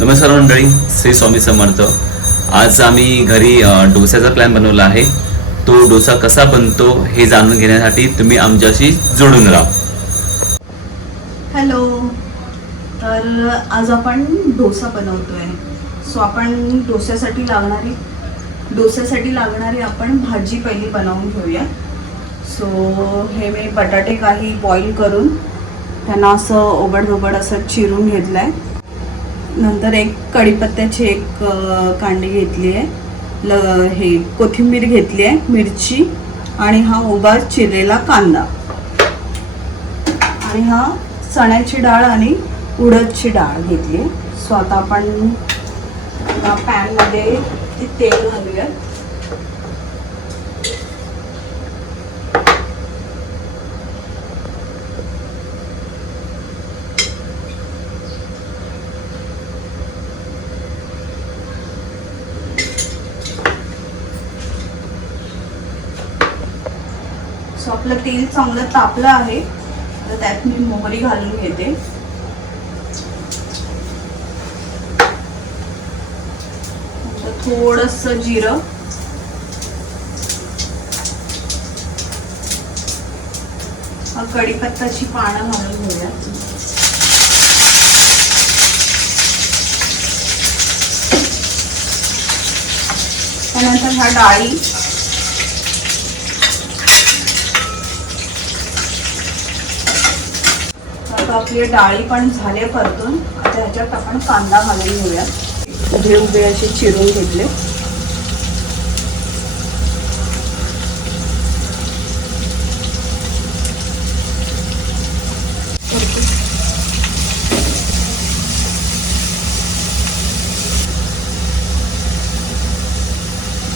नमस्कार मंडळी, श्री स्वामी समर्थ. आज आम्ही घरी डोस्याचा प्लॅन बनवला आहे. तो डोसा कसा बनतो हे जाणून घेण्यासाठी तुम्ही आमच्याशी जोडून राहा. हॅलो. तर आज आपण डोसा बनवतोय. सो आपण डोस्यासाठी लागणारी आपण भाजी पहिली बनवून घेऊया. सो हे मी बटाटे काही बॉईल करून त्यांना असं ओबड असं चिरून घेतलं आहे. नंतर एक कढीपत्त्याची एक कांडी घेतली आहे, हे कोथिंबीर घेतली आहे, मिरची आणि हा उभा चिरलेला कांदा आणि हा चण्याची डाळ आणि उडदची डाळ घेतली आहे. सो आता आपण पॅनमध्ये तेल घालूया. सो आपलं तेल चांगलं तापलं आहे, तर त्यात मी मोहरी घालून घेते. थोडंसं जिरं, कढीपत्त्याची पानं घालून घेऊया. त्यानंतर ह्या डाळी, आता आपली डाळी पण झाले परतून. आता ह्याच्यात आपण कांदा घालून घेऊया. उभे असे चिरून घेतले.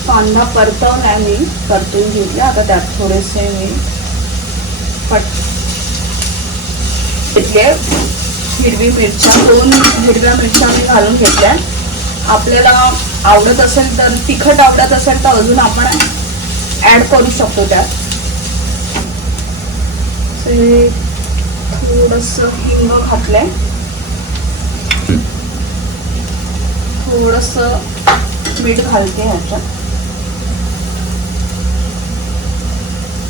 कांदा परतवलाय, मी परतून घेतले. आता त्यात थोडेसे मी घेतले हिरवी मिरच्या, 2 हिरव्या मिरच्या मी घालून घेतल्या. आपल्याला आवडत असेल तर, तिखट आवडत असेल तर अजून आपण ऍड करू शकतो त्यात. थोडंसं हिंग घातलंय, थोडंसं मीठ घालते ह्याच्यात.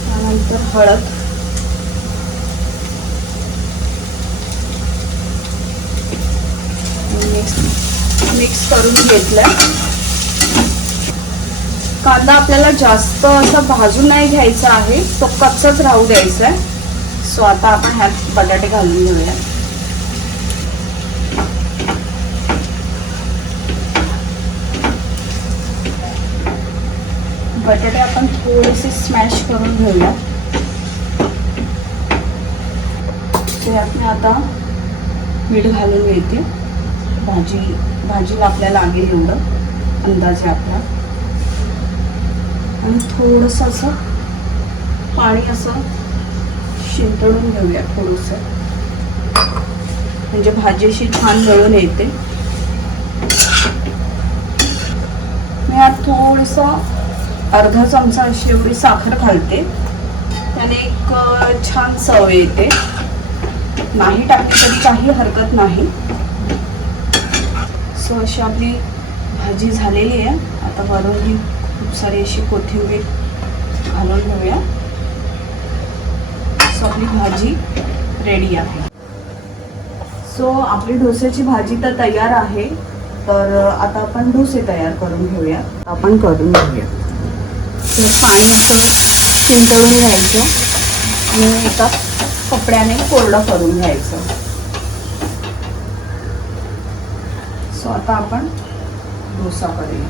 त्यानंतर हळद, मिक्स करून घेतलंय. कांदा आपल्याला जास्त असा भाजून नाही घ्यायचा आहे, तो कच्चाच राहू द्यायचा आहे. सो आता आपण ह्यात बटाटे घालून घेऊया. बटाटे आपण थोडेसे स्मॅश करून घेऊया. त्यात मी आता मीठ घालून घेते. भाजीला आपल्याला लागेल एवढं अंदाजे आपला. आणि थोडंसं असं पाणी असं शिंतळून घेऊया थोडंसं, म्हणजे भाजी अशी छान गळून येते. मी यात थोडंसं अर्धा चमचा अशी एवढी साखर घालते, त्याने एक छान चव येते. नाही टाकली तरी काही हरकत नाही. सो अशी आपली भाजी झालेली आहे. आता वरून ही खूप सारी अशी कोथिंबीर घालून घेऊया. सो आपली भाजी रेडी आहे. सो आपली डोस्याची भाजी तर तयार आहे. तर आता आपण डोसे तयार करून घेऊया. आपण करून घेऊया. तर पाणी असं शिंतळून घ्यायचं आणि एका कपड्याने कोरडं करून घ्यायचं. सो आता आपण डोसा करूया.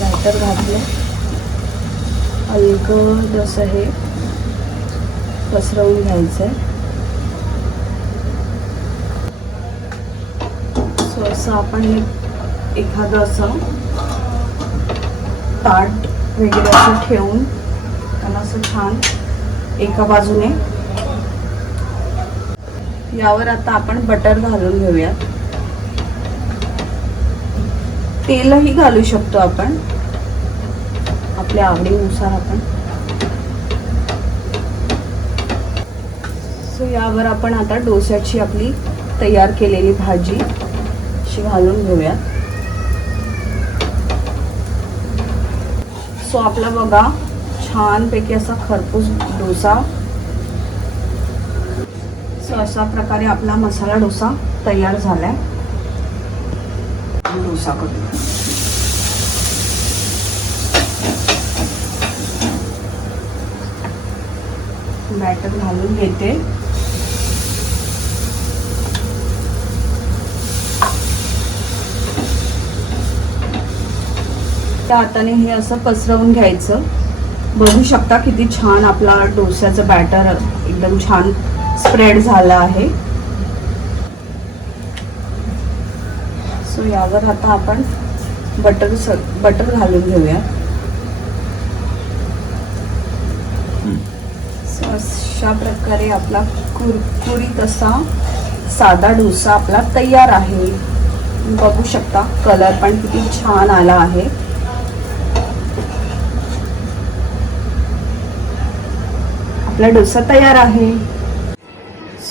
लायटर घातलं, हलकं जसं हे पसरवून घ्यायचं आहे. सो असं आपण एखादं असं ताट वगैरे असं ठेवून त्याला असं छान एका बाजूने, यावर आता आपण बटर घालून घेऊया. तेलही घालू शकतो आपण आपल्या आवडीनुसार. आपण सो यावर आपण आता डोस्याची आपली तयार केलेली भाजी अशी घालून घेऊया. सो आपला बघा छानपैकी असा खरपूस डोसा. सो अशा प्रकारे आपला मसाला डोसा तयार झालाय. डोसा करून बॅटर घालून घेते. त्या हाताने हे असं पसरवून घ्यायचं. बघू शकता किती छान आपला डोस्याचं बॅटर एकदम छान स्प्रेड झालं आहे. सो यावर आता आपण बटर घालून घेऊया. सो अशा प्रकारे आपला कुरकुरीत असा साधा डोसा आपला तयार आहे. बघू शकता कलर पण किती छान आला आहे. आपला डोसा तयार आहे.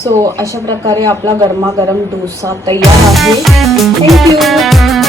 सो अशा प्रकारे आपला गरमागरम डोसा तयार आहे. थँक्यू.